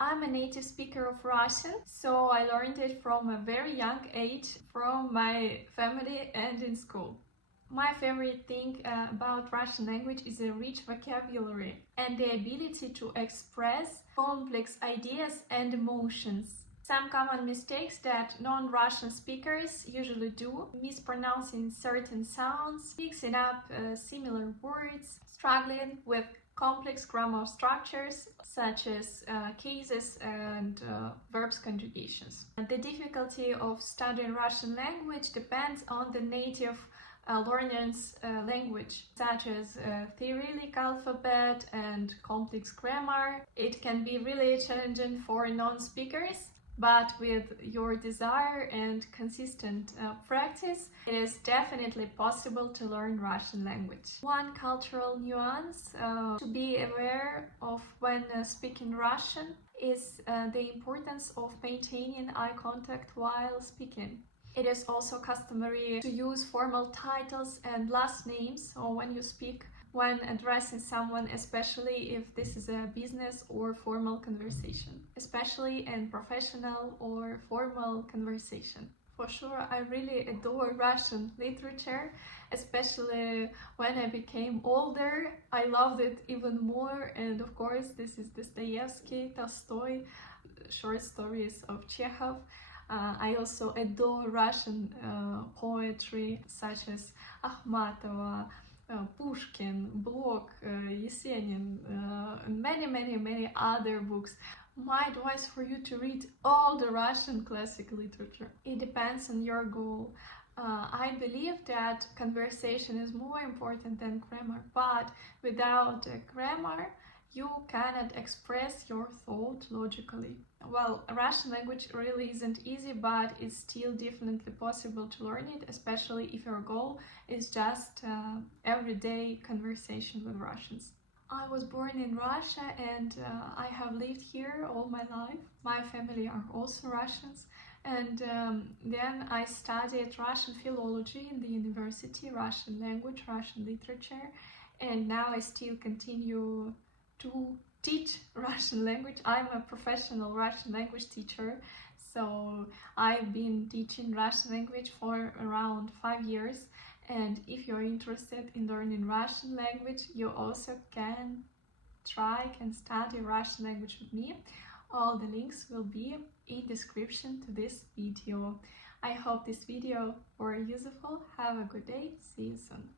I'm a native speaker of Russian, so I learned it from a very young age from my family and in school. My favorite thing about Russian language is a rich vocabulary and the ability to express complex ideas and emotions. Some common mistakes that non-Russian speakers usually do: mispronouncing certain sounds, mixing up similar words, struggling with complex grammar structures such as cases and verbs conjugations. The difficulty of studying Russian language depends on the native learner's language, such as Cyrillic alphabet and complex grammar. It can be really challenging for non-speakers, but with your desire and consistent practice, it is definitely possible to learn Russian language. One cultural nuance to be aware of when speaking Russian is the importance of maintaining eye contact while speaking. It is also customary to use formal titles and last names or when you speak when addressing someone, especially if this is a business or formal conversation, especially in professional or formal conversation. For sure, I really adore Russian literature, especially when I became older. I loved it even more, and of course, this is Dostoevsky, Tolstoy, short stories of Chekhov. I also adore Russian poetry such as Akhmatova, Pushkin, Blok, Yesenin, many other books. My advice for you to read all the Russian classic literature. It depends on your goal. I believe that conversation is more important than grammar, but without grammar, you cannot express your thought logically. Well, Russian language really isn't easy, but it's still definitely possible to learn it, especially if your goal is just everyday conversation with Russians. I was born in Russia and I have lived here all my life. My family are also Russians, and then I studied Russian philology in the university, Russian language, Russian literature, and now I still continue to teach Russian language. I'm a professional Russian language teacher, so I've been teaching Russian language for around 5 years. And if you're interested in learning Russian language, you also can study Russian language with me. All the links will be in description to this video. I hope this video was useful. Have a good day. See you soon.